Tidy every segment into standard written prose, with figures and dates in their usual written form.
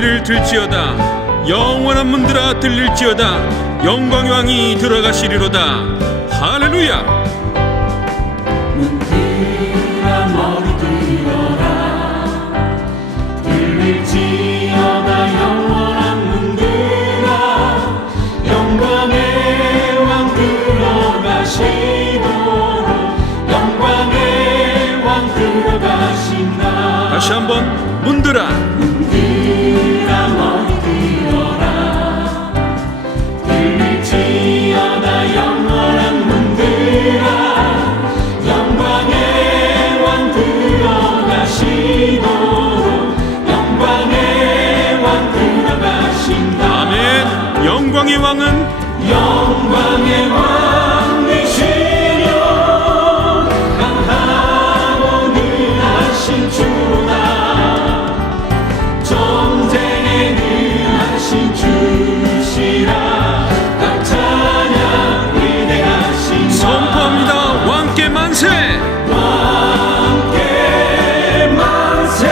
소리를 들지어다. 영원한 문들아 들릴지어다. 영광의 왕이 들어가시리로다. 할렐루야. 문들아 머리 들어라. 들릴지어다. 영원한 문들아. 영광의 왕 들어가시도록. 영광의 왕 들어가신다. 다시 한번 문들아. 문들아 머리 들어라. 들릴지어다. 영원한 문들아. 영광의 왕 들어가시도록. 영광의 왕 들어가신다. 아멘. 영광의 왕은 영광의 왕이시여 강하고 능하신 주로다. 전쟁에 능하신 주시라. 각 찬양 위대하신 선포합니다. 왕께 만세. 왕께 만세.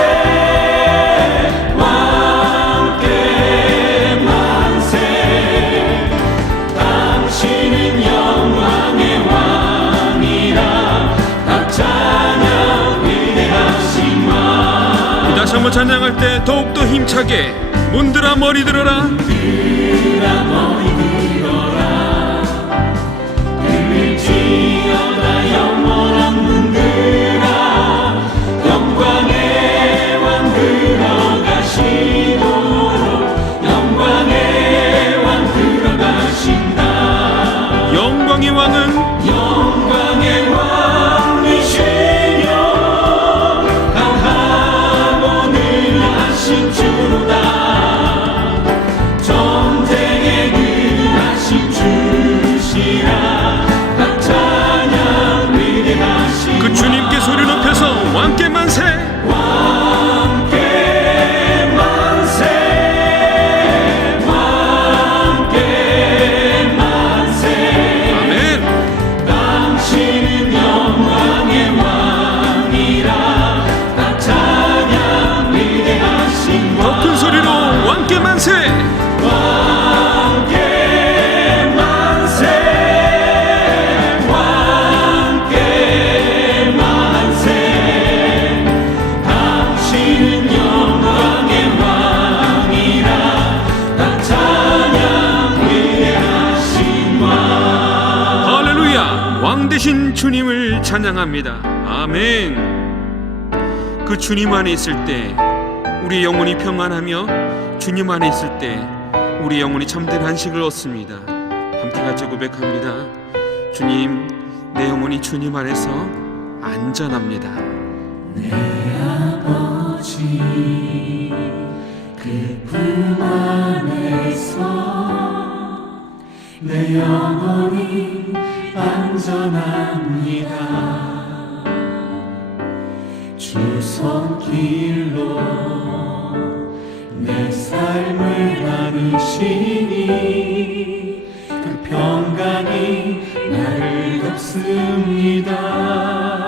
왕께 만세. 당신은 영광의 왕이라. 각 찬양 위대하신 왕. 다시 한번 찬양할 때 더욱더 힘차게 문들아 머리 들어라. 문들아 머리 들어라. 들릴지어다. 영원한 문들아. 영광의 왕 들어가시도록. 영광의 왕 들어가신다. 영광의 왕은 영광의 왕이시여 강하고 능하신 주로다. 전쟁에 능하신 주시라. 각 찬양 위대하신 그 주님께 소리 높여서 왕께 만세. 왕께 만세. 왕께 만세. 아멘. 당신은 영광의 왕이라. 각 찬양 위대하신 더 큰 소리로 왕께 만세. 왕께 만세. 왕께 만세. 당신은 영광의 왕이라. 각 찬양 위대하신 왕. 할렐루야. 왕 되신 주님을 찬양합니다. 아멘. 그 주님 안에 있을 때 우리 영혼이 평안하며 주님 안에 있을 때 우리 영혼이 참된 안식을 얻습니다. 함께 같이 고백합니다. 주님, 내 영혼이 주님 안에서 안전합니다. 내 아버지 그 품 안에서 내 영혼이 안전합니다. 주 손길로 내 삶을 나누시니 그 평강이 나를 덮습니다.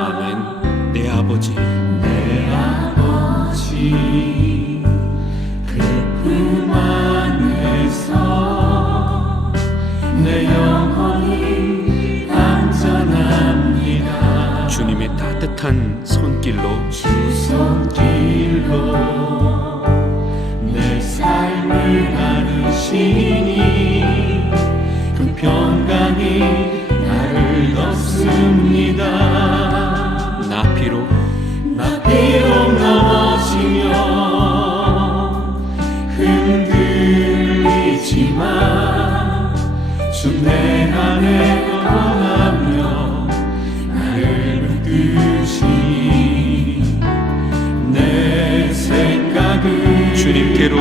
아멘. 내 아버지, 내 아버지 그 품 안에서 내 영혼이 안전합니다. 주님의 따뜻한 손길로 주 손길로 내 삶을 나누시니 그 평강이 나를 덮습니다. 나 비록 넘어지며 흔들리지만 주 내 안에 거하며 나를 붙드시니 내 생각을 주님께로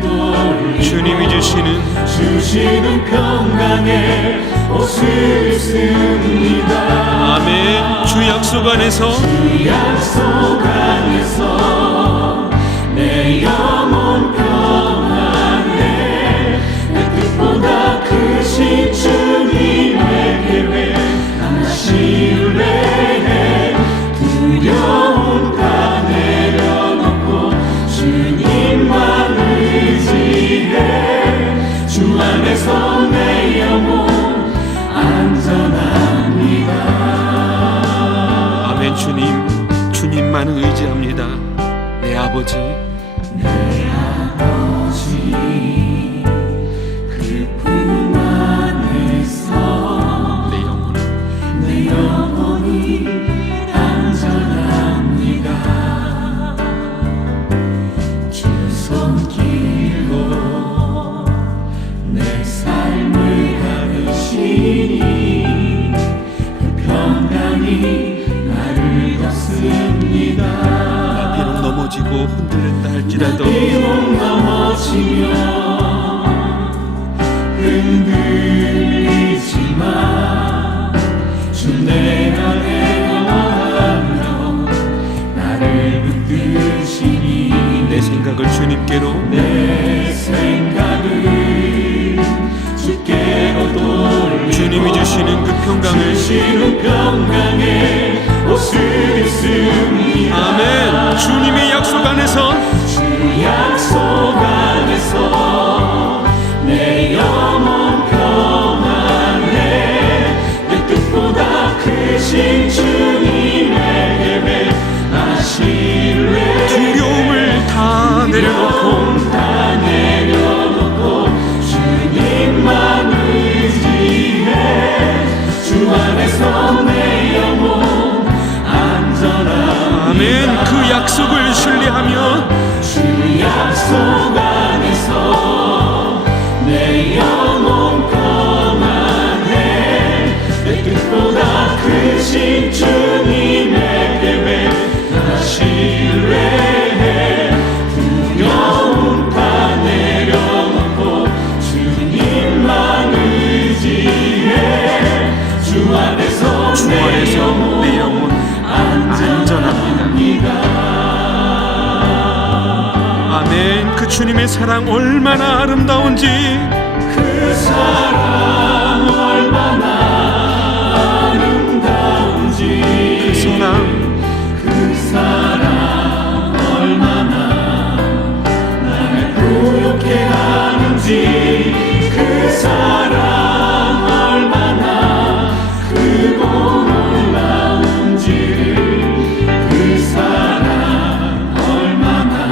돌려 주님이 주시는 평강의 옷을 입습니다. 아멘. 주 약속 안에서 주 약속 안에서 내 영혼 평안해. 내 뜻보다 크신 주님의 계획 난 신뢰해. 두려움 다 내려놓고 주님 아버지, 그품 안에서 내 영혼이 안전합니다. 주 손길로 내 삶을 가르시니 그 평강이 나를 덮습니다. 비록 넘어지고 흔들린다 할지라도 비록 넘어지면 흔들리지만 주 내 안에 거하며 나를 붙드시니 내 생각을 주님께로 내 생각을 주께로 돌리고 주님이 주시는 그 평강을 주시는 평강에 옷을 입습니다. 아멘. 주님의 약속 안에서 주 약속 안에서 내 영혼 평안해. 내 뜻보다 크신 주님의 계획 나 신뢰 두려움을 다 내려놓고 다 내려놓고 주님만 의지해. 주 안에서 내 영혼 안전합니다. 아멘. 그 약속을 신뢰하며 주 약속 안에서 내 영혼 평안해. 내 뜻보다 크신 주님의 계획 나 신뢰해. 두려움 다 내려놓고 주님만 의지해. 주 안에서 내 영혼 안전합니다. 아멘. 그 주님의 사랑 얼마나 아름다운지, 그 사랑 얼마나 아름다운지, 그 사랑 얼마나 나를 부욕해 하는지, 그 사랑 얼마나 크고 놀라운지, 그 사랑 얼마나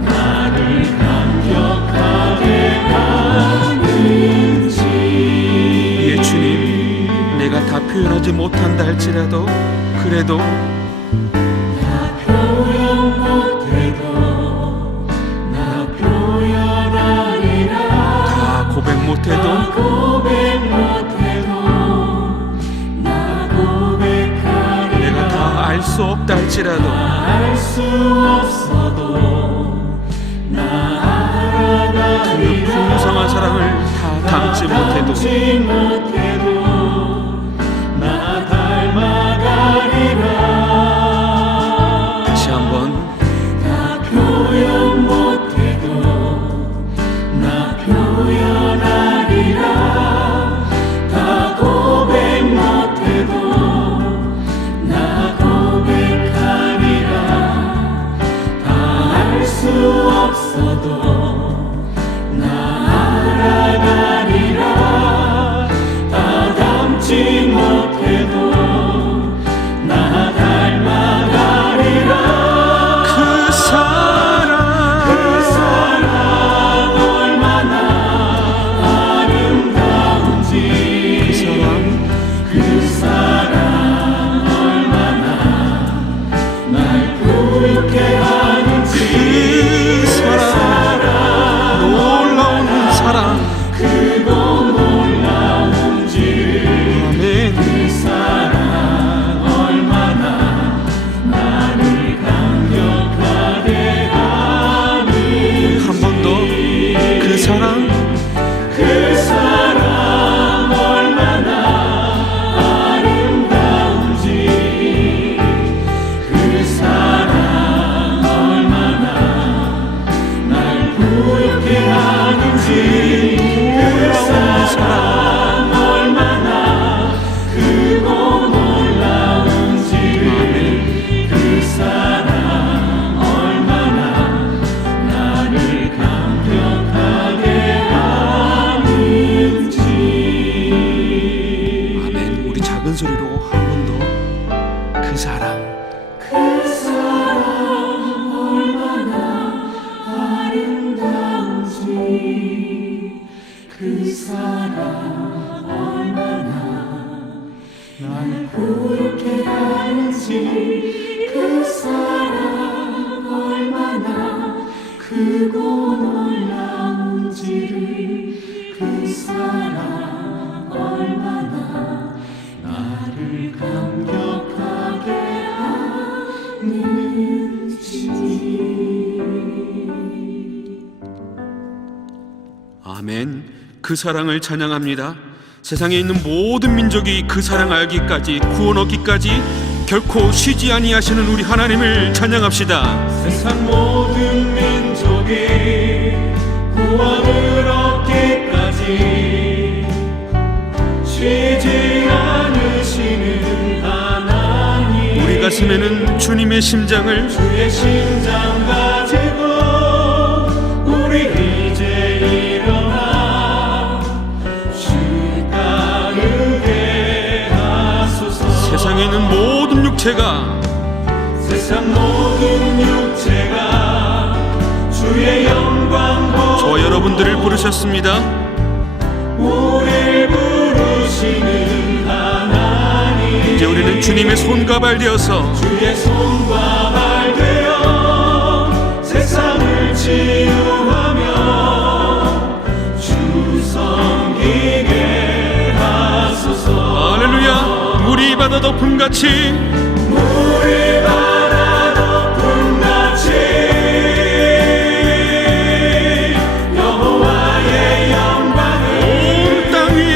나를 감격하게 하는지. 예 주님, 내가 다 표현하지 못한다 할지라도 그래도 나 표현 못해도 나 표현하리라. 다 고백 못해도 고백 못해도 나 고백하리라. 내가 다 알 수 없다 할지라도 알 수 없어도 나 그 알아가리라. 풍성한 사랑을 다 담지 못해도 나 닮아가리라. 다시 한번 나 표현 못해도 나 표현하리라. 다 고백 못해도 나 고백하리라. 다 알 수 없어도 나 알아가리라. 다 담지 못해도 나 닮아가리라. 그 사랑 얼마나 아름다운지, 그 사랑 얼마나 날 부욕해 하는지, 그 사랑 놀라운 사랑 크고 놀라운지, 아멘. 그 사랑 얼마나 나를 감격하게 하는지. 한 번 더 그 사랑 그 사랑 얼마나 아름다운지, 그 사랑 얼마나 날 부욕해 하는지, 그 사랑 얼마나 크고 놀라운지, 그 사랑 얼마나 나를 감격하게 하는지. 아멘. 우리 작은 소리로 한 번 더 그 사랑 그 사랑 얼마나 부유케 하는지 그 사랑 얼마나 크고 놀라운지를 그 사랑 얼마나 나를 감격하게 하는지. 아멘. 그 사랑을 찬양합니다. 세상에 있는 모든 민족이 그 사랑 알기까지, 구원 얻기까지 결코 쉬지 아니하시는 우리 하나님을 찬양합시다. 세상 모든 민족이 구원을 얻기까지 쉬지 않으시는 하나님, 우리 가슴에는 주님의 심장을, 주의 심장 가지고 우리 이제 일어나 주 따르게 하소서. 세상에 있는 모든 육체가, 세상 모든 육체가 주의 영광 보고 저와 여러분들을 부르셨습니다. 우리를 부르시는 하나님, 이제 우리는 주님의 손과 발 되어서 주의 손과 발 되어 세상을 치유하며 주 섬기게 하소서. 할렐루야. 물이 바다 덮음같이, 물이 바다 덮음같이 여호와의 영광을 온 땅 위에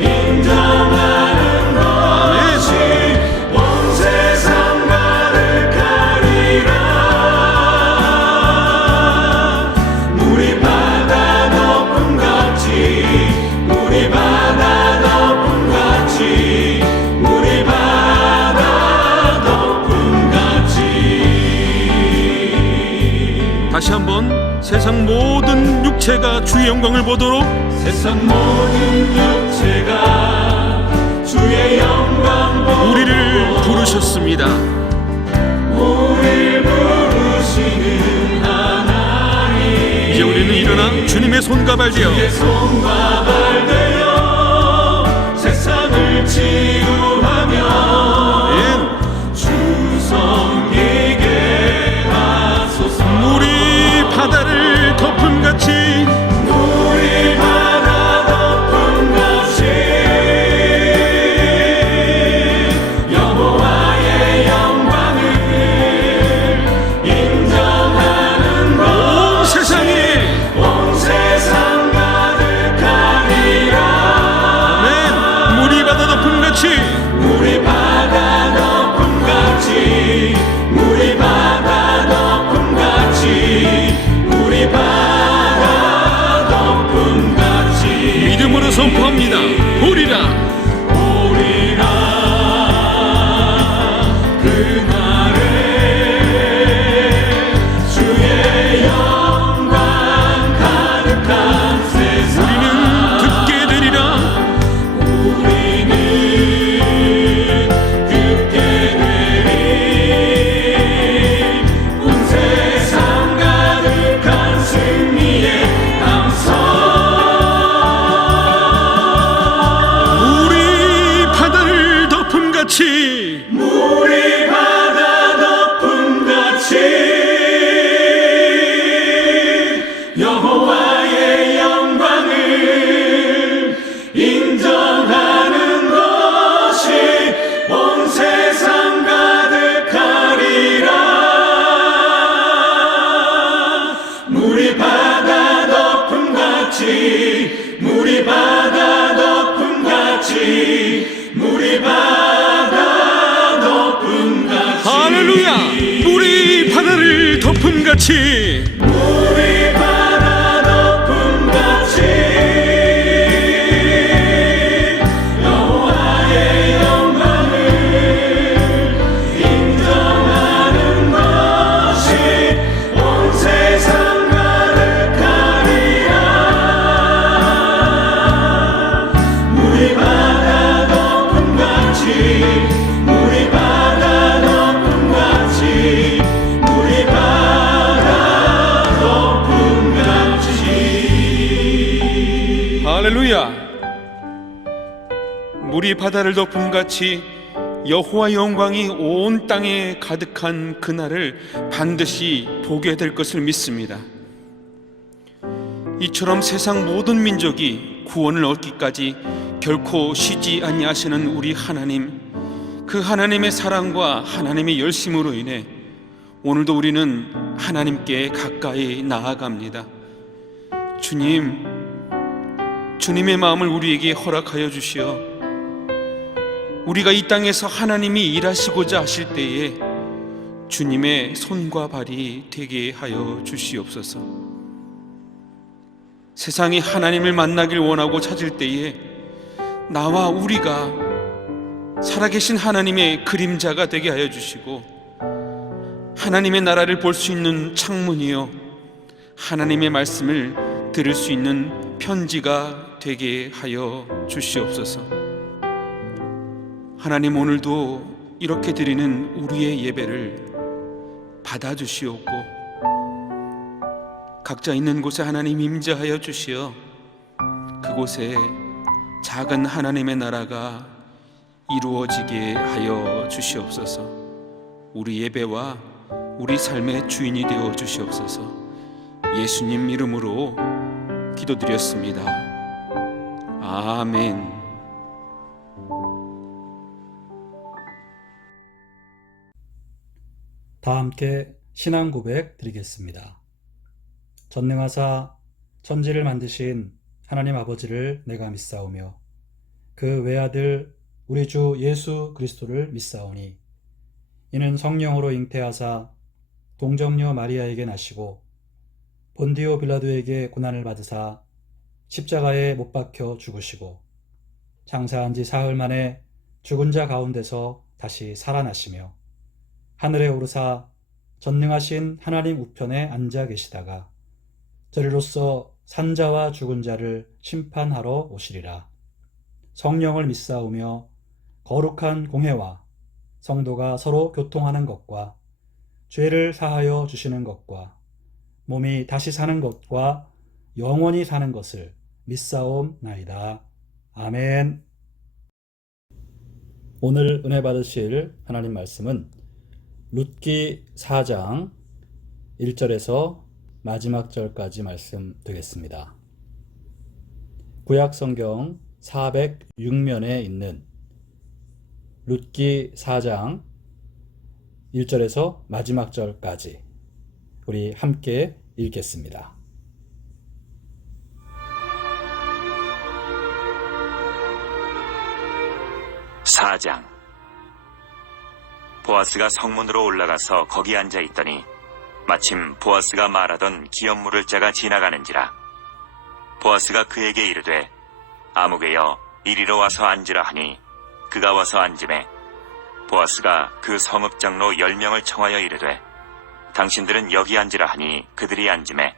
인정하는 것이 온 세상 가득하리라. 물이 바다 덮음같이, 물이 바다 덮음같이, 물이 바다 덮음같이. 다시 한번 세상 모든 육체가 주의 영광을 보도록 세상 모든 육체가 주의 영광 보고 우리를 부르셨습니다. 우리를 부르시는 하나님, 이제 우리는 일어나 주님의 손과 발 되어 주의 손과 발 되어 세상을 치유하며 주 섬기게 하소서. 물이 바다를 덮음같이, 물이 바다 덮음같이 여호와의 영광을 인정하는 온 세상이 온 세상 가득하리라. 아멘. 물이 바다 덮음같이, 물이 바다 덮음같이, 물이 바다 덮음같이, 물이 바다 덮음같이 믿음으로 선포합니다. 보리라. 오리라. 그날에 주의 영광 가득한 세상 우리는 듣게 되리라. 우리는 듣게 되리. 온 세상 가득한 승리의 함성. 물이 바다를 덮음같이, 물이 바다 덮음같이 여호와의 영광을 인정하는 것이 온 세상 가득하리라. 물이 바다 덮음같이, 물이 바다 덮음같이, 물이 바다 덮음같이. 할렐루야. 물이 바다를 덮음같이, 물이 바다 덮음같이 여호와의 영광을 인정하는 것이 온 세상 가득하리라. 물이 바다 덮음같이, 물이 바다 덮음같이, 물이 바다 덮음같이. 할렐루야. 물이 바다를 덮음같이 여호와 영광이 온 땅에 가득한 그날을 반드시 보게 될 것을 믿습니다. 이처럼 세상 모든 민족이 구원을 얻기까지 결코 쉬지 아니하시는 우리 하나님, 그 하나님의 사랑과 하나님의 열심으로 인해 오늘도 우리는 하나님께 가까이 나아갑니다. 주님의 마음을 우리에게 허락하여 주시어 우리가 이 땅에서 하나님이 일하시고자 하실 때에 주님의 손과 발이 되게 하여 주시옵소서. 세상이 하나님을 만나길 원하고 찾을 때에 나와 우리가 살아계신 하나님의 그림자가 되게 하여 주시고 하나님의 나라를 볼 수 있는 창문이요 하나님의 말씀을 들을 수 있는 편지가 되게 하여 주시옵소서. 하나님, 오늘도 이렇게 드리는 우리의 예배를 받아주시옵고 각자 있는 곳에 하나님 임재하여 주시어 그곳에 작은 하나님의 나라가 이루어지게 하여 주시옵소서. 우리 예배와 우리 삶의 주인이 되어 주시옵소서. 예수님 이름으로 기도드렸습니다. 아멘. 다 함께 신앙 고백 드리겠습니다. 전능하사 천지를 만드신 하나님 아버지를 내가 믿사오며 그 외아들 우리 주 예수 그리스도를 믿사오니 이는 성령으로 잉태하사 동정녀 마리아에게 나시고 본디오 빌라도에게 고난을 받으사 십자가에 못 박혀 죽으시고 장사한 지 사흘 만에 죽은 자 가운데서 다시 살아나시며 하늘에 오르사 전능하신 하나님 우편에 앉아 계시다가 저리로서 산자와 죽은 자를 심판하러 오시리라. 성령을 믿사오며 거룩한 공회와 성도가 서로 교통하는 것과 죄를 사하여 주시는 것과 몸이 다시 사는 것과 영원히 사는 것을 믿사옵나이다. 아멘. 오늘 은혜 받으실 하나님 말씀은 룻기 4장 1절에서 마지막 절까지 말씀 되겠습니다. 구약 성경 406면에 있는 룻기 4장 1절에서 마지막 절까지 우리 함께 읽겠습니다. 사장. 보아스가 성문으로 올라가서 거기 앉아 있더니 마침 보아스가 말하던 기업 물을 자가 지나가는지라. 보아스가 그에게 이르되 아무개여 이리로 와서 앉으라 하니 그가 와서 앉으매 보아스가 그 성읍 장로 10명을 청하여 이르되 당신들은 여기 앉으라 하니 그들이 앉으매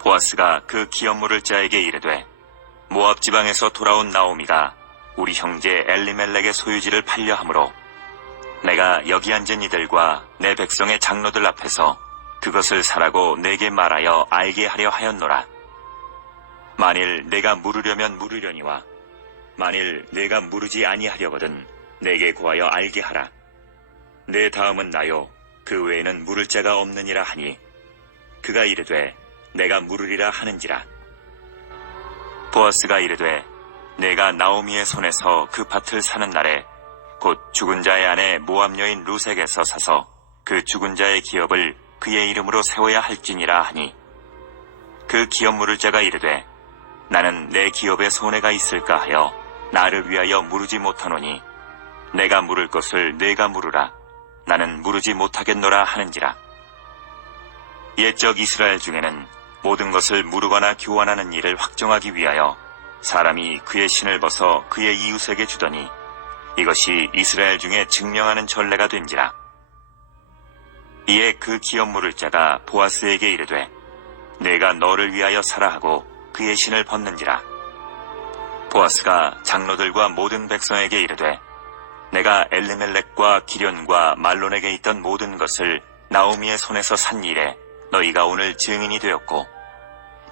보아스가 그 기업 물을 자에게 이르되 모압 지방에서 돌아온 나오미가 우리 형제 엘리멜렉의 소유지를 팔려 함으로 내가 여기 앉은 이들과 내 백성의 장로들 앞에서 그것을 사라고 내게 말하여 알게 하려 하였노라. 만일 내가 물으려면 물으려니와 만일 내가 물으지 아니하려거든 내게 고하여 알게 하라. 내 다음은 나요 그 외에는 물을 자가 없느니라 하니 그가 이르되 내가 물으리라 하는지라. 보아스가 이르되 내가 나오미의 손에서 그 밭을 사는 날에 곧 죽은 자의 아내 모압 여인 루색에서 사서 그 죽은 자의 기업을 그의 이름으로 세워야 할지니라 하니 그 기업 물을 자가 이르되 나는 내 기업에 손해가 있을까 하여 나를 위하여 물으지 못하노니 내가 물을 것을 네가 물으라. 나는 물으지 못하겠노라 하는지라. 옛적 이스라엘 중에는 모든 것을 물으거나 교환하는 일을 확정하기 위하여 사람이 그의 신을 벗어 그의 이웃에게 주더니 이것이 이스라엘 중에 증명하는 전례가 된지라. 이에 그 기업 물을 자가 보아스에게 이르되 내가 너를 위하여 사라 하고 그의 신을 벗는지라. 보아스가 장로들과 모든 백성에게 이르되 내가 엘리멜렉과 기련과 말론에게 있던 모든 것을 나오미의 손에서 산 일에 너희가 오늘 증인이 되었고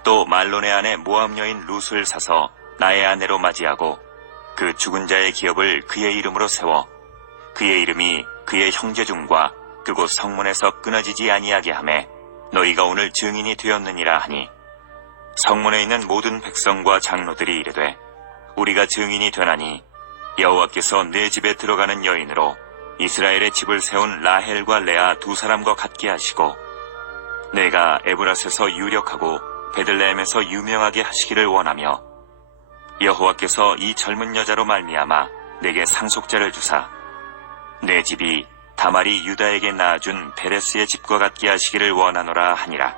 또 말론의 아내 모압 여인 룻을 사서 나의 아내로 맞이하고 그 죽은 자의 기업을 그의 이름으로 세워 그의 이름이 그의 형제 중과 그곳 성문에서 끊어지지 아니하게 하매 너희가 오늘 증인이 되었느니라 하니 성문에 있는 모든 백성과 장로들이 이르되 우리가 증인이 되나니 여호와께서 내 집에 들어가는 여인으로 이스라엘의 집을 세운 라헬과 레아 두 사람과 같게 하시고 내가 에브라스에서 유력하고 베들레헴에서 유명하게 하시기를 원하며 여호와께서 이 젊은 여자로 말미암아 내게 상속자를 주사 내 집이 다말이 유다에게 낳아준 베레스의 집과 같게 하시기를 원하노라 하니라.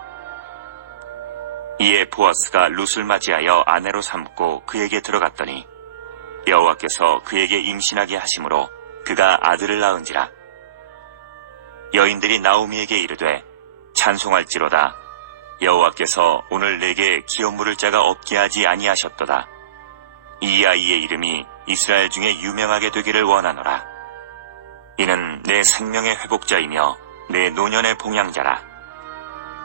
이에 보아스가 룻을 맞이하여 아내로 삼고 그에게 들어갔더니 여호와께서 그에게 임신하게 하심으로 그가 아들을 낳은지라. 여인들이 나오미에게 이르되 찬송할지로다. 여호와께서 오늘 내게 기업 물을 자가 없게 하지 아니하셨도다. 이 아이의 이름이 이스라엘 중에 유명하게 되기를 원하노라. 이는 내 생명의 회복자이며 내 노년의 봉양자라.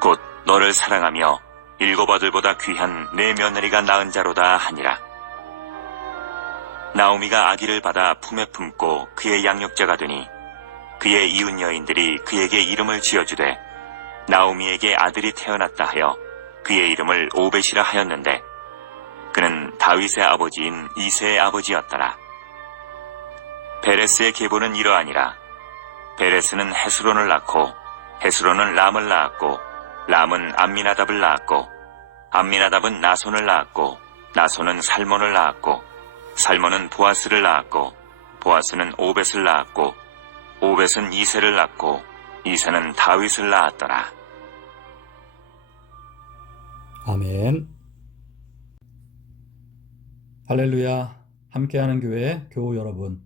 곧 너를 사랑하며 7 아들보다 귀한 내 며느리가 낳은 자로다 하니라. 나오미가 아기를 받아 품에 품고 그의 양육자가 되니 그의 이웃 여인들이 그에게 이름을 지어주되 나오미에게 아들이 태어났다 하여 그의 이름을 오벳이라 하였는데 그는 다윗의 아버지인 이새의 아버지였더라. 베레스의 계보는 이러하니라. 베레스는 헤스론을 낳고 헤스론은 람을 낳았고 람은 암미나답을 낳았고 암미나답은 나손을 낳았고 나손은 살몬을 낳았고 살몬은 보아스를 낳았고 보아스는 오벳을 낳았고 오벳은 이새를 낳고 이새는 다윗을 낳았더라. 아멘. 할렐루야. 함께하는 교회 교우 여러분,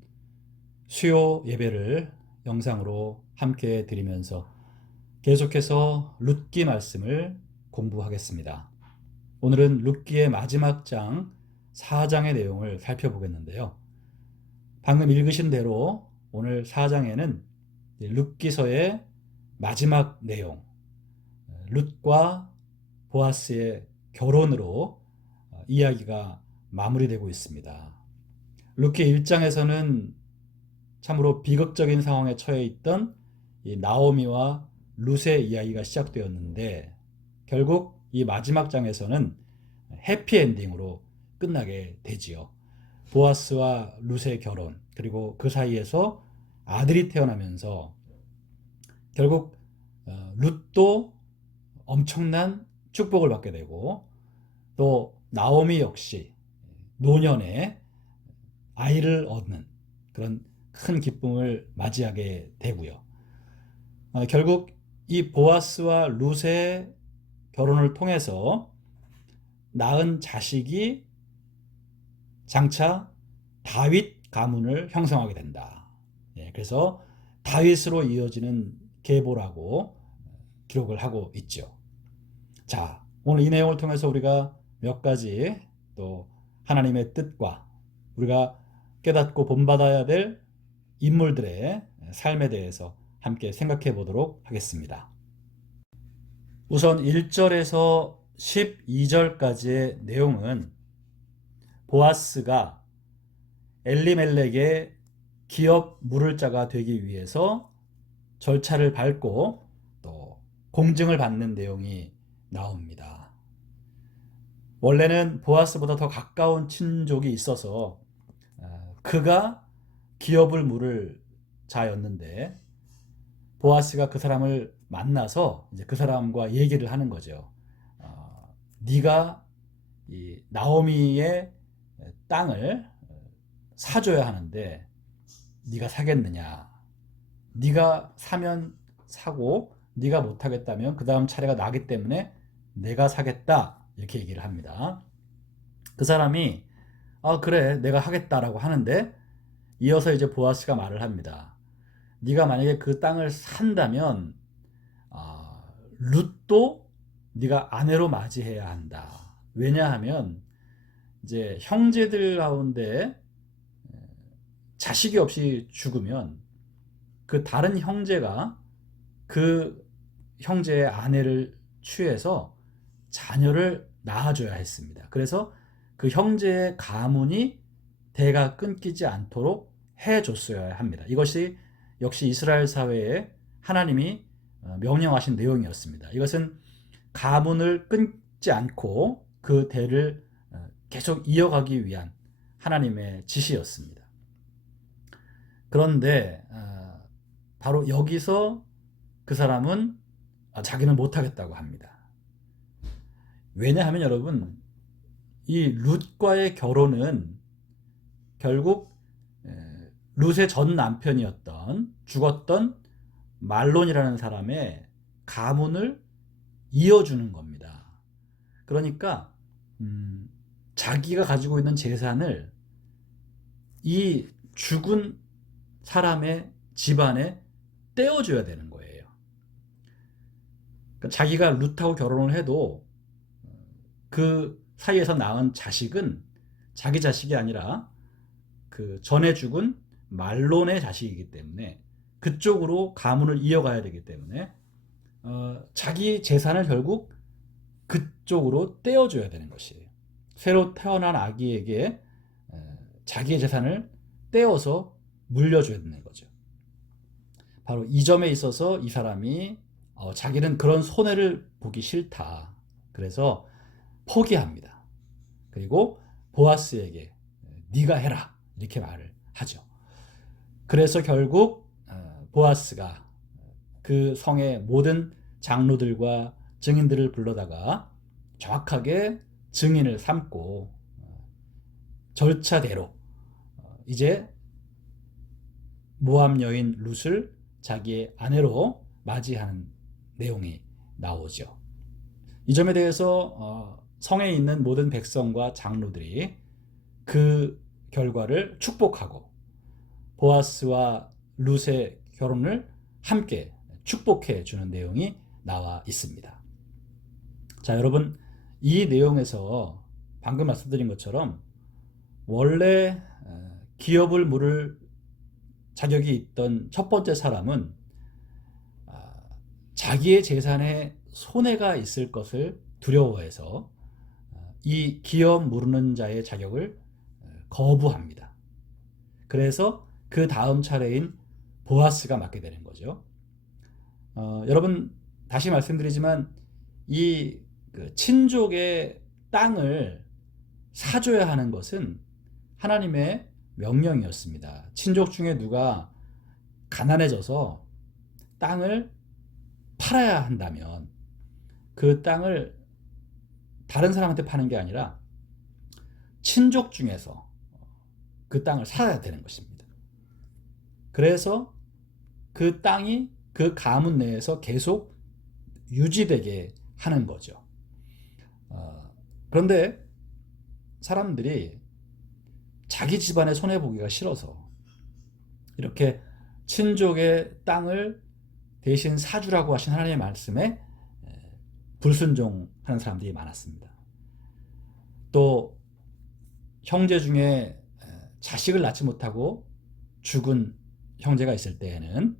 수요 예배를 영상으로 함께 드리면서 계속해서 룻기 말씀을 공부하겠습니다. 오늘은 룻기의 마지막 장 4장의 내용을 살펴보겠는데요. 방금 읽으신 대로 오늘 4장에는 룻기서의 마지막 내용, 룻과 보아스의 결혼으로 이야기가 마무리되고 있습니다. 룻기 1장에서는 참으로 비극적인 상황에 처해 있던 이 나오미와 룻의 이야기가 시작되었는데 결국 이 마지막 장에서는 해피엔딩으로 끝나게 되지요. 보아스와 룻의 결혼, 그리고 그 사이에서 아들이 태어나면서 결국 룻도 엄청난 축복을 받게 되고 또 나오미 역시 노년에 아이를 얻는 그런 큰 기쁨을 맞이하게 되고요. 결국 이 보아스와 룻의 결혼을 통해서 낳은 자식이 장차 다윗 가문을 형성하게 된다. 그래서 다윗으로 이어지는 계보라고 기록을 하고 있죠. 자, 오늘 이 내용을 통해서 우리가 몇 가지 또 하나님의 뜻과 우리가 깨닫고 본받아야 될 인물들의 삶에 대해서 함께 생각해 보도록 하겠습니다. 우선 1절에서 12절까지의 내용은 보아스가 엘리멜렉의 기업 물을 자가 되기 위해서 절차를 밟고 또 공증을 받는 내용이 나옵니다. 원래는 보아스보다 더 가까운 친족이 있어서 그가 기업을 물을 자였는데 보아스가 그 사람을 만나서 이제 그 사람과 얘기를 하는 거죠. 네가 이 나오미의 땅을 사줘야 하는데 네가 사겠느냐? 네가 사면 사고 네가 못하겠다면 그 다음 차례가 나기 때문에 내가 사겠다 이렇게 얘기를 합니다. 그 사람이 그래 내가 하겠다라고 하는데 이어서 이제 보아스가 말을 합니다. 네가 만약에 그 땅을 산다면 룻도 네가 아내로 맞이해야 한다. 왜냐하면 이제 형제들 가운데 자식이 없이 죽으면 그 다른 형제가 그 형제의 아내를 취해서 자녀를 낳아줘야 했습니다. 그래서 그 형제의 가문이 대가 끊기지 않도록 해줬어야 합니다. 이것이 역시 이스라엘 사회에 하나님이 명령하신 내용이었습니다. 이것은 가문을 끊지 않고 그 대를 계속 이어가기 위한 하나님의 지시였습니다. 그런데 바로 여기서 그 사람은 자기는 못하겠다고 합니다. 왜냐하면 여러분, 이 룻과의 결혼은 결국 룻의 전 남편이었던 죽었던 말론이라는 사람의 가문을 이어주는 겁니다. 그러니까 자기가 가지고 있는 재산을 이 죽은 사람의 집안에 떼어줘야 되는 거예요. 그러니까 자기가 룻하고 결혼을 해도 그 사이에서 낳은 자식은 자기 자식이 아니라 그 전에 죽은 말론의 자식이기 때문에 그쪽으로 가문을 이어가야 되기 때문에 자기 재산을 결국 그쪽으로 떼어줘야 되는 것이에요. 새로 태어난 아기에게 자기의 재산을 떼어서 물려줘야 되는 거죠. 바로 이 점에 있어서 이 사람이 자기는 그런 손해를 보기 싫다. 그래서 포기합니다. 그리고 보아스에게 네가 해라 이렇게 말을 하죠. 그래서 결국 보아스가 그 성의 모든 장로들과 증인들을 불러다가 정확하게 증인을 삼고 절차대로 이제 모압 여인 룻을 자기의 아내로 맞이하는 내용이 나오죠. 이 점에 대해서 성에 있는 모든 백성과 장로들이 그 결과를 축복하고 보아스와 룻의 결혼을 함께 축복해 주는 내용이 나와 있습니다. 자, 여러분, 이 내용에서 방금 말씀드린 것처럼 원래 기업을 물을 자격이 있던 첫 번째 사람은 자기의 재산에 손해가 있을 것을 두려워해서 이 기업 무르는 자의 자격을 거부합니다. 그래서 그 다음 차례인 보아스가 맡게 되는 거죠. 여러분, 다시 말씀드리지만 이 친족의 땅을 사줘야 하는 것은 하나님의 명령이었습니다. 친족 중에 누가 가난해져서 땅을 팔아야 한다면 그 땅을 다른 사람한테 파는 게 아니라 친족 중에서 그 땅을 사야 되는 것입니다. 그래서 그 땅이 그 가문 내에서 계속 유지되게 하는 거죠. 그런데 사람들이 자기 집안에 손해보기가 싫어서 이렇게 친족의 땅을 대신 사주라고 하신 하나님의 말씀에 불순종하는 사람들이 많았습니다. 또 형제 중에 자식을 낳지 못하고 죽은 형제가 있을 때에는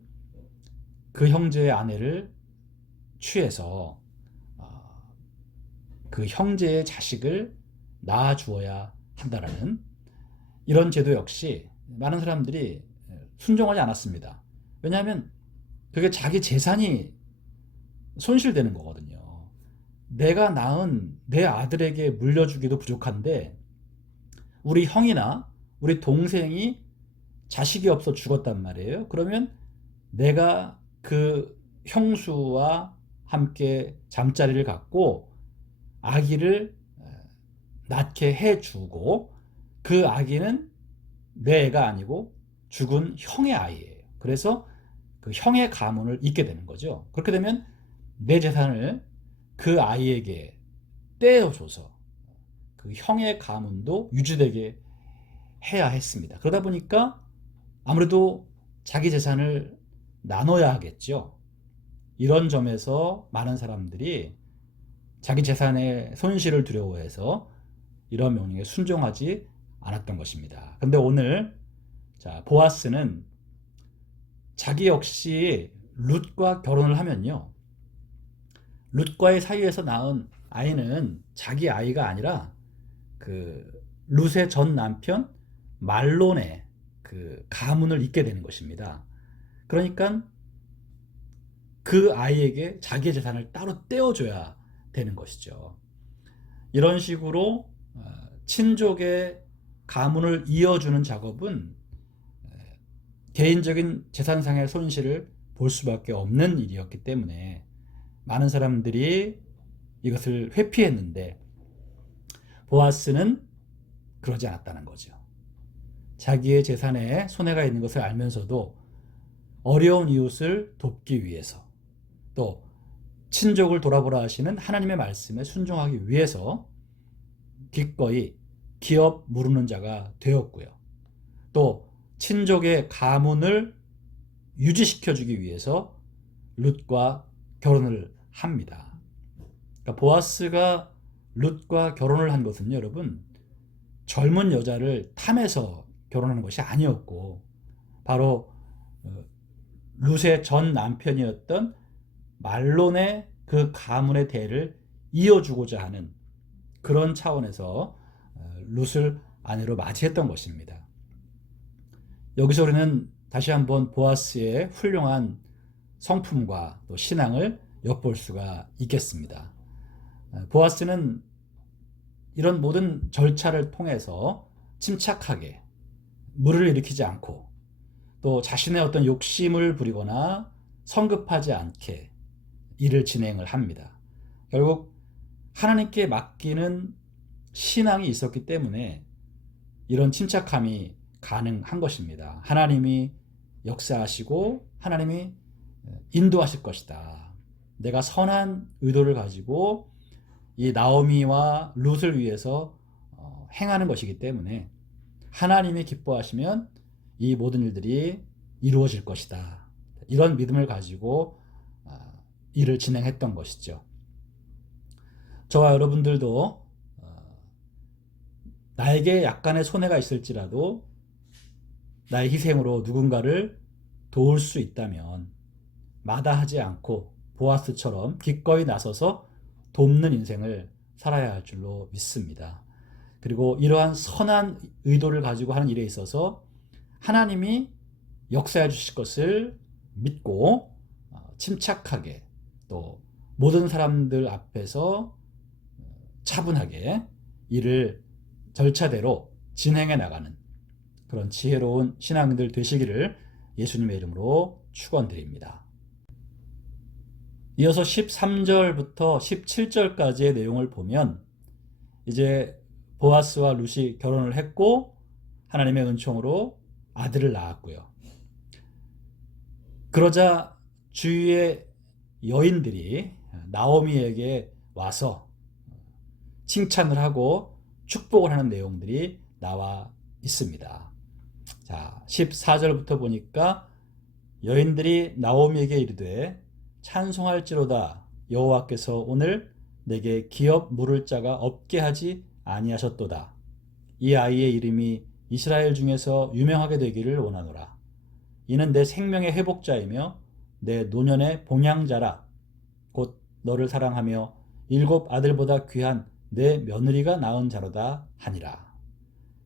그 형제의 아내를 취해서 그 형제의 자식을 낳아 주어야 한다라는 이런 제도 역시 많은 사람들이 순종하지 않았습니다. 왜냐하면 그게 자기 재산이 손실되는 거거든요. 내가 낳은 내 아들에게 물려주기도 부족한데 우리 형이나 우리 동생이 자식이 없어 죽었단 말이에요. 그러면 내가 그 형수와 함께 잠자리를 갖고 아기를 낳게 해주고 그 아기는 내 애가 아니고 죽은 형의 아이예요. 그래서 그 형의 가문을 잇게 되는 거죠. 그렇게 되면 내 재산을 그 아이에게 떼어줘서 그 형의 가문도 유지되게 해야 했습니다. 그러다 보니까 아무래도 자기 재산을 나눠야 하겠죠. 이런 점에서 많은 사람들이 자기 재산의 손실을 두려워해서 이런 명령에 순종하지 않았던 것입니다. 근데 오늘 보아스는 자기 역시 룻과 결혼을 하면요, 룻과의 사이에서 낳은 아이는 자기 아이가 아니라 그 룻의 전 남편 말론의 그 그 가문을 잇게 되는 것입니다. 그러니까 그 아이에게 자기의 재산을 따로 떼어줘야 되는 것이죠. 이런 식으로 친족의 가문을 이어주는 작업은 개인적인 재산상의 손실을 볼 수밖에 없는 일이었기 때문에 많은 사람들이 이것을 회피했는데 보아스는 그러지 않았다는 거죠. 자기의 재산에 손해가 있는 것을 알면서도 어려운 이웃을 돕기 위해서, 또 친족을 돌아보라 하시는 하나님의 말씀에 순종하기 위해서 기꺼이 기업 무르는 자가 되었고요. 또 친족의 가문을 유지시켜주기 위해서 룻과 결혼을 합니다. 그러니까 보아스가 룻과 결혼을 한 것은 여러분, 젊은 여자를 탐해서 결혼하는 것이 아니었고, 바로 룻의 전 남편이었던 말론의 그 가문의 대를 이어주고자 하는 그런 차원에서 룻을 아내로 맞이했던 것입니다. 여기서 우리는 다시 한번 보아스의 훌륭한 성품과 또 신앙을 엿볼 수가 있겠습니다. 보아스는 이런 모든 절차를 통해서 침착하게 물을 일으키지 않고 또 자신의 어떤 욕심을 부리거나 성급하지 않게 일을 진행을 합니다. 결국 하나님께 맡기는 신앙이 있었기 때문에 이런 침착함이 가능한 것입니다. 하나님이 역사하시고 하나님이 인도하실 것이다. 내가 선한 의도를 가지고 이 나오미와 룻을 위해서 행하는 것이기 때문에 하나님이 기뻐하시면 이 모든 일들이 이루어질 것이다. 이런 믿음을 가지고 일을 진행했던 것이죠. 저와 여러분들도 나에게 약간의 손해가 있을지라도 나의 희생으로 누군가를 도울 수 있다면 마다하지 않고 보아스처럼 기꺼이 나서서 돕는 인생을 살아야 할 줄로 믿습니다. 그리고 이러한 선한 의도를 가지고 하는 일에 있어서 하나님이 역사해 주실 것을 믿고 침착하게 또 모든 사람들 앞에서 차분하게 일을 절차대로 진행해 나가는 그런 지혜로운 신앙인들 되시기를 예수님의 이름으로 축원드립니다. 이어서 13절부터 17절까지의 내용을 보면 이제 보아스와 룻이 결혼을 했고 하나님의 은총으로 아들을 낳았고요. 그러자 주위의 여인들이 나오미에게 와서 칭찬을 하고 축복을 하는 내용들이 나와 있습니다. 자, 14절부터 보니까 여인들이 나오미에게 이르되 찬송할지로다 여호와께서 오늘 내게 기업 물을 자가 없게 하지 아니하셨도다. 이 아이의 이름이 이스라엘 중에서 유명하게 되기를 원하노라. 이는 내 생명의 회복자이며 내 노년의 봉양자라. 곧 너를 사랑하며 7 아들보다 귀한 내 며느리가 낳은 자로다 하니라.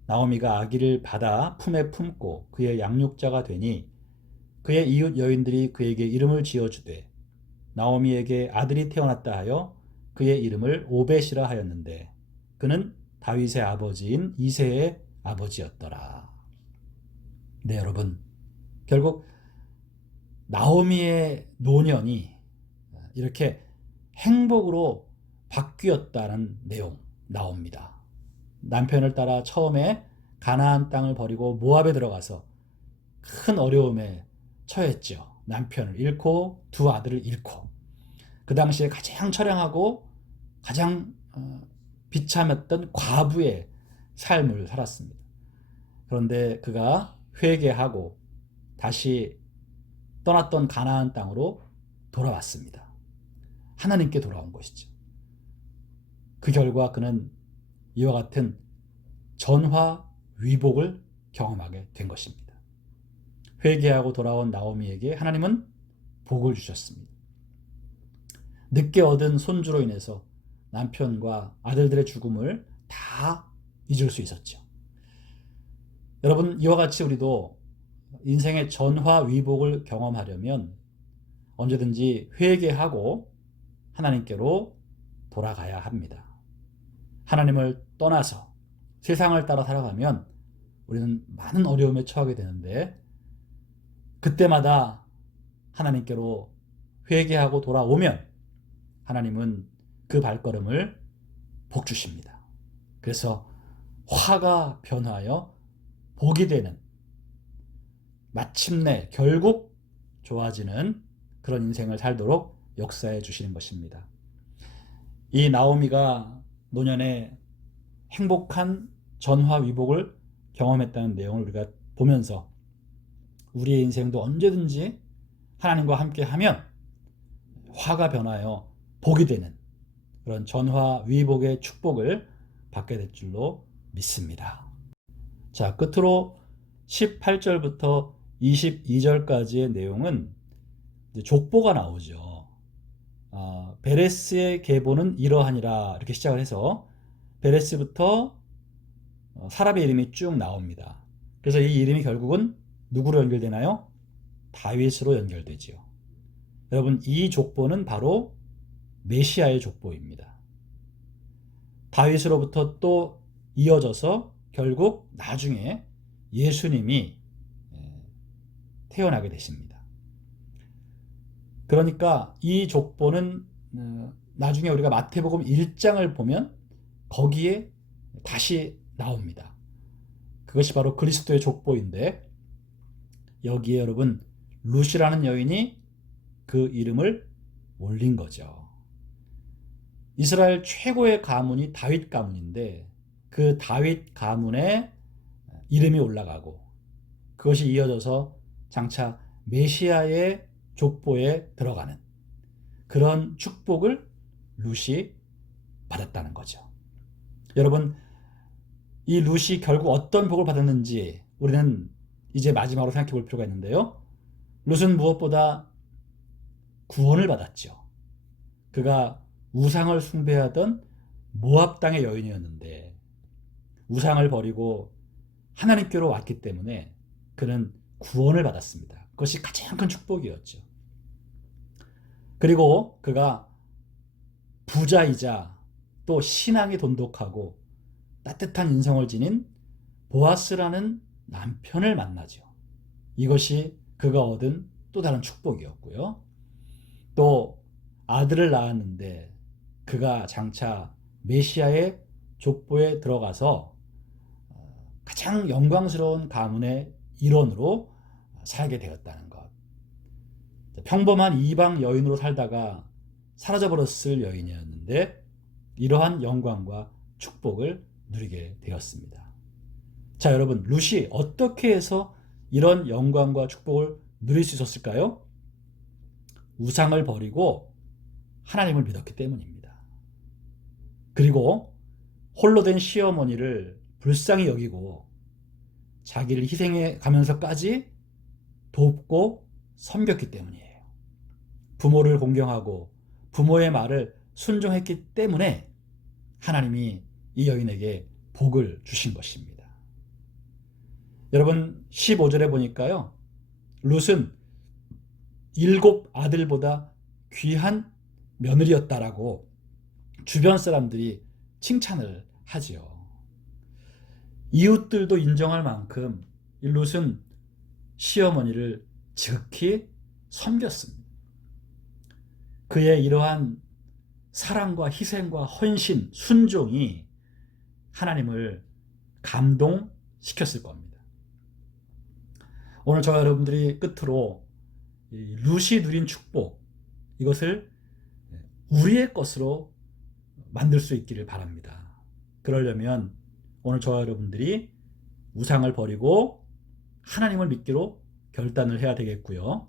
나오미가 아기를 받아 품에 품고 그의 양육자가 되니 그의 이웃 여인들이 그에게 이름을 지어주되 나오미에게 아들이 태어났다 하여 그의 이름을 오벳이라 하였는데 그는 다윗의 아버지인 이새의 아버지였더라. 네, 여러분, 결국 나오미의 노년이 이렇게 행복으로 바뀌었다는 내용 나옵니다. 남편을 따라 처음에 가나안 땅을 버리고 모압에 들어가서 큰 어려움에 처했죠. 남편을 잃고 2 아들을 잃고 그 당시에 가장 처량하고 가장 비참했던 과부의 삶을 살았습니다. 그런데 그가 회개하고 다시 떠났던 가나안 땅으로 돌아왔습니다. 하나님께 돌아온 것이죠. 그 결과 그는 이와 같은 전화위복을 경험하게 된 것입니다. 회개하고 돌아온 나오미에게 하나님은 복을 주셨습니다. 늦게 얻은 손주로 인해서 남편과 아들들의 죽음을 다 잊을 수 있었죠. 여러분, 이와 같이 우리도 인생의 전화위복을 경험하려면 언제든지 회개하고 하나님께로 돌아가야 합니다. 하나님을 떠나서 세상을 따라 살아가면 우리는 많은 어려움에 처하게 되는데, 그때마다 하나님께로 회개하고 돌아오면 하나님은 그 발걸음을 복주십니다. 그래서 화가 변하여 복이 되는, 마침내 결국 좋아지는 그런 인생을 살도록 역사해 주시는 것입니다. 이 나오미가 노년에 행복한 전화위복을 경험했다는 내용을 우리가 보면서 우리의 인생도 언제든지 하나님과 함께 하면 화가 변하여 복이 되는 그런 전화위복의 축복을 받게 될 줄로 믿습니다. 자, 끝으로 18절부터 22절까지의 내용은 족보가 나오죠. 베레스의 계보는 이러하니라, 이렇게 시작을 해서 베레스부터 사람의 이름이 쭉 나옵니다. 그래서 이 이름이 결국은 누구로 연결되나요? 다윗으로 연결되지요. 여러분, 이 족보는 바로 메시아의 족보입니다. 다윗으로부터 또 이어져서 결국 나중에 예수님이 태어나게 되십니다. 그러니까 이 족보는 나중에 우리가 마태복음 1장을 보면 거기에 다시 나옵니다. 그것이 바로 그리스도의 족보인데, 여기에 여러분 룻이라는 여인이 그 이름을 올린 거죠. 이스라엘 최고의 가문이 다윗 가문인데 그 다윗 가문에 이름이 올라가고, 그것이 이어져서 장차 메시아의 족보에 들어가는 그런 축복을 룻이 받았다는 거죠. 여러분, 이 룻이 결국 어떤 복을 받았는지 우리는 이제 마지막으로 생각해 볼 필요가 있는데요. 룻은 무엇보다 구원을 받았죠. 그가 우상을 숭배하던 모압 땅의 여인이었는데 우상을 버리고 하나님께로 왔기 때문에 그는 구원을 받았습니다. 그것이 가장 큰 축복이었죠. 그리고 그가 부자이자 또 신앙이 돈독하고 따뜻한 인성을 지닌 보아스라는 남편을 만나죠. 이것이 그가 얻은 또 다른 축복이었고요. 또 아들을 낳았는데 그가 장차 메시아의 족보에 들어가서 가장 영광스러운 가문의 일원으로 살게 되었다는 것. 평범한 이방 여인으로 살다가 사라져버렸을 여인이었는데 이러한 영광과 축복을 누리게 되었습니다. 자, 여러분, 룻이 어떻게 해서 이런 영광과 축복을 누릴 수 있었을까요? 우상을 버리고 하나님을 믿었기 때문입니다. 그리고 홀로 된 시어머니를 불쌍히 여기고 자기를 희생해 가면서까지 돕고 섬겼기 때문이에요. 부모를 공경하고 부모의 말을 순종했기 때문에 하나님이 이 여인에게 복을 주신 것입니다. 여러분, 15절에 보니까요, 룻은 7 아들보다 귀한 며느리였다라고 주변 사람들이 칭찬을 하지요. 이웃들도 인정할 만큼 이 룻은 시어머니를 지극히 섬겼습니다. 그의 이러한 사랑과 희생과 헌신, 순종이 하나님을 감동시켰을 겁니다. 오늘 저와 여러분들이 끝으로 룻이 누린 축복, 이것을 우리의 것으로 만들 수 있기를 바랍니다. 그러려면 오늘 저와 여러분들이 우상을 버리고 하나님을 믿기로 결단을 해야 되겠고요.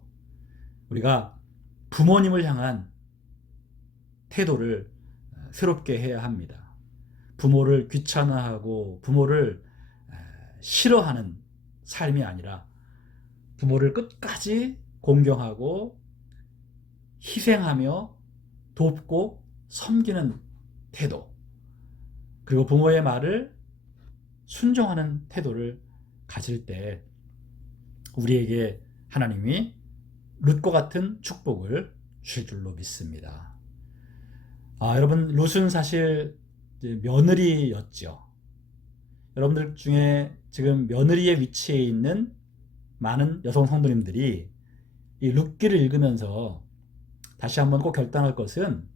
우리가 부모님을 향한 태도를 새롭게 해야 합니다. 부모를 귀찮아하고 부모를 싫어하는 삶이 아니라 부모를 끝까지 공경하고 희생하며 돕고 섬기는 태도, 그리고 부모의 말을 순종하는 태도를 가질 때 우리에게 하나님이 룻과 같은 축복을 주실 줄로 믿습니다. 여러분, 룻은 사실 며느리였죠. 여러분들 중에 지금 며느리의 위치에 있는 많은 여성 성도님들이 이 룻기를 읽으면서 다시 한번 꼭 결단할 것은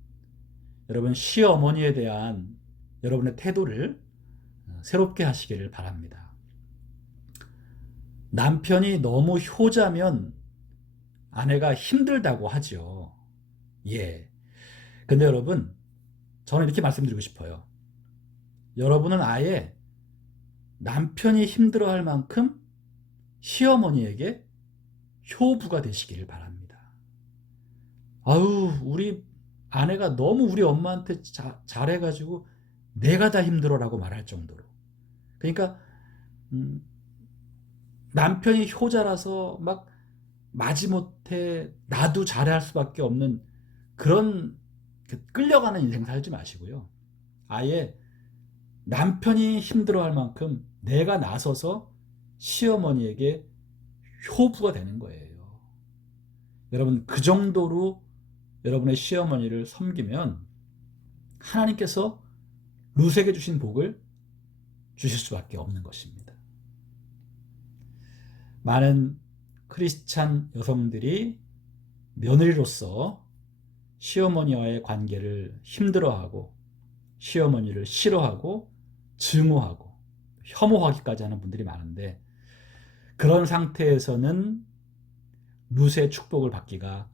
여러분 시어머니에 대한 여러분의 태도를 새롭게 하시기를 바랍니다. 남편이 너무 효자면 아내가 힘들다고 하죠. 예. 근데 여러분, 저는 이렇게 말씀드리고 싶어요. 여러분은 아예 남편이 힘들어할 만큼 시어머니에게 효부가 되시기를 바랍니다. 우리 아내가 너무 우리 엄마한테 잘해가지고 내가 다 힘들어라고 말할 정도로. 그러니까 남편이 효자라서 막 마지못해 나도 잘할 수밖에 없는 그런 끌려가는 인생 살지 마시고요. 아예 남편이 힘들어할 만큼 내가 나서서 시어머니에게 효부가 되는 거예요. 여러분, 그 정도로 여러분의 시어머니를 섬기면 하나님께서 룻에게 주신 복을 주실 수밖에 없는 것입니다. 많은 크리스찬 여성들이 며느리로서 시어머니와의 관계를 힘들어하고 시어머니를 싫어하고 증오하고 혐오하기까지 하는 분들이 많은데, 그런 상태에서는 룻의 축복을 받기가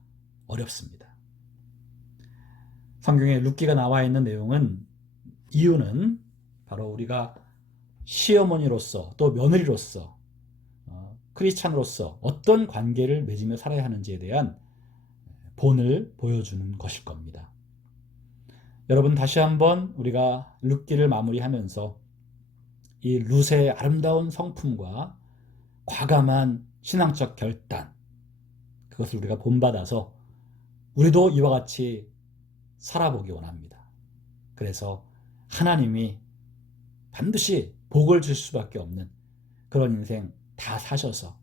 어렵습니다. 성경에 룻기가 나와 있는 이유는 바로 우리가 시어머니로서 또 며느리로서 크리스찬으로서 어떤 관계를 맺으며 살아야 하는지에 대한 본을 보여주는 것일 겁니다. 여러분, 다시 한번 우리가 룻기를 마무리하면서 이 룻의 아름다운 성품과 과감한 신앙적 결단, 그것을 우리가 본받아서 우리도 이와 같이 살아보기 원합니다. 그래서 하나님이 반드시 복을 주실 수밖에 없는 그런 인생 다 사셔서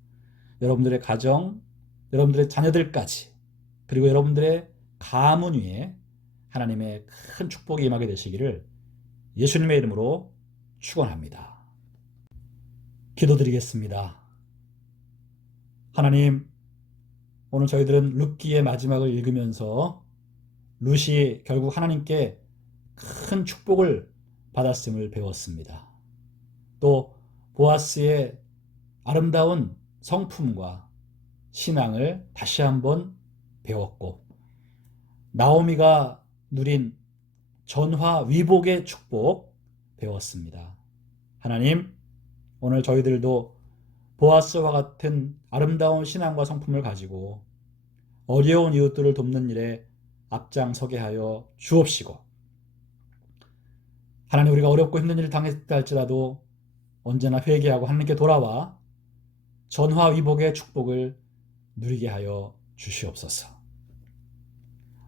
여러분들의 가정, 여러분들의 자녀들까지, 그리고 여러분들의 가문 위에 하나님의 큰 축복이 임하게 되시기를 예수님의 이름으로 축원합니다. 기도드리겠습니다. 하나님, 오늘 저희들은 룻기의 마지막을 읽으면서 룻이 결국 하나님께 큰 축복을 받았음을 배웠습니다. 또 보아스의 아름다운 성품과 신앙을 다시 한번 배웠고, 나오미가 누린 전화위복의 축복 배웠습니다. 하나님, 오늘 저희들도 보아스와 같은 아름다운 신앙과 성품을 가지고 어려운 이웃들을 돕는 일에 앞장서게 하여 주옵시고, 하나님, 우리가 어렵고 힘든 일을 당했다 할지라도 언제나 회개하고 하나님께 돌아와 전화위복의 축복을 누리게 하여 주시옵소서.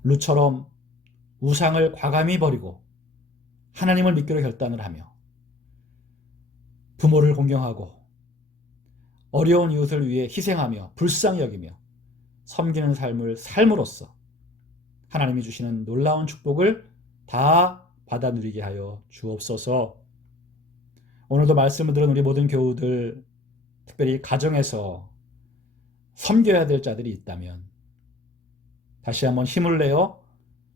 룻처럼 우상을 과감히 버리고 하나님을 믿기로 결단을 하며 부모를 공경하고 어려운 이웃을 위해 희생하며 불쌍히 여기며 섬기는 삶을 삶으로써 하나님이 주시는 놀라운 축복을 다 받아 누리게 하여 주옵소서. 오늘도 말씀을 들은 우리 모든 교우들, 특별히 가정에서 섬겨야 될 자들이 있다면 다시 한번 힘을 내어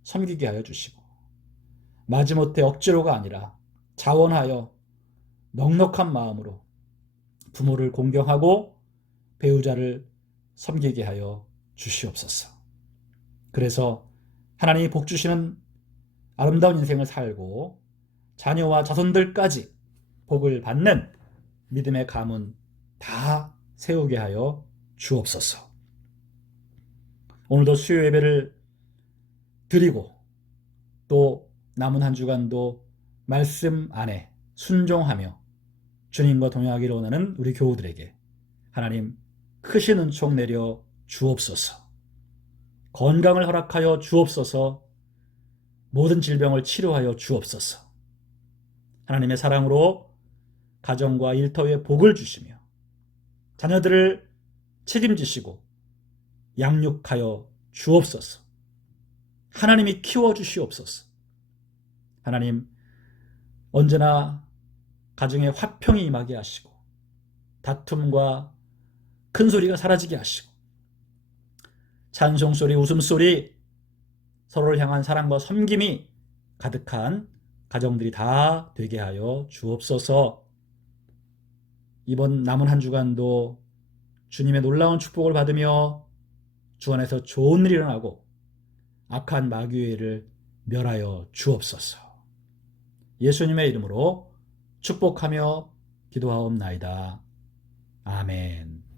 섬기게 하여 주시고, 마지못해 억지로가 아니라 자원하여 넉넉한 마음으로 부모를 공경하고 배우자를 섬기게 하여 주시옵소서. 그래서 하나님이 복 주시는 아름다운 인생을 살고 자녀와 자손들까지 복을 받는 믿음의 가문 다 세우게 하여 주옵소서. 오늘도 수요 예배를 드리고 또 남은 한 주간도 말씀 안에 순종하며 주님과 동행하기를 원하는 우리 교우들에게 하나님 크신 은총 내려 주옵소서. 건강을 허락하여 주옵소서. 모든 질병을 치료하여 주옵소서. 하나님의 사랑으로 가정과 일터에 복을 주시며 자녀들을 책임지시고 양육하여 주옵소서. 하나님이 키워주시옵소서. 하나님, 언제나 가정에 화평이 임하게 하시고 다툼과 큰 소리가 사라지게 하시고 찬송소리, 웃음소리, 서로를 향한 사랑과 섬김이 가득한 가정들이 다 되게 하여 주옵소서. 이번 남은 한 주간도 주님의 놀라운 축복을 받으며 주 안에서 좋은 일이 일어나고 악한 마귀를 멸하여 주옵소서. 예수님의 이름으로 축복하며 기도하옵나이다. 아멘.